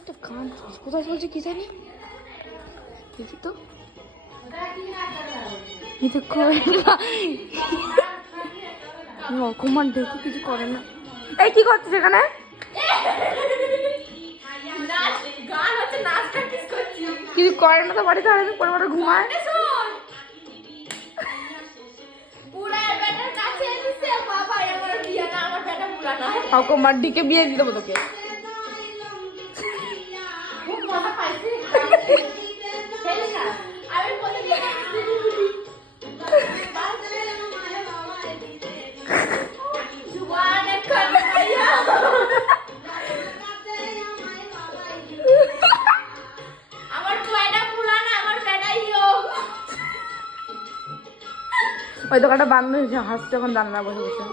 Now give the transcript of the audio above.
একটা গান কোথায় চলছে কি জানি, দেখি তো। অকমান দেখি কিছু করে না। এই কি করছিস এখানে? কিছু করে না তো বাড়িতে, পরে পরে ঘুমায়। অকমান ডিকে বিয়ে দিয়ে দেবো তোকে। ওই দোকানটা বান্ধ হয়েছে, হাসছে এখন জানলা বসে বসে।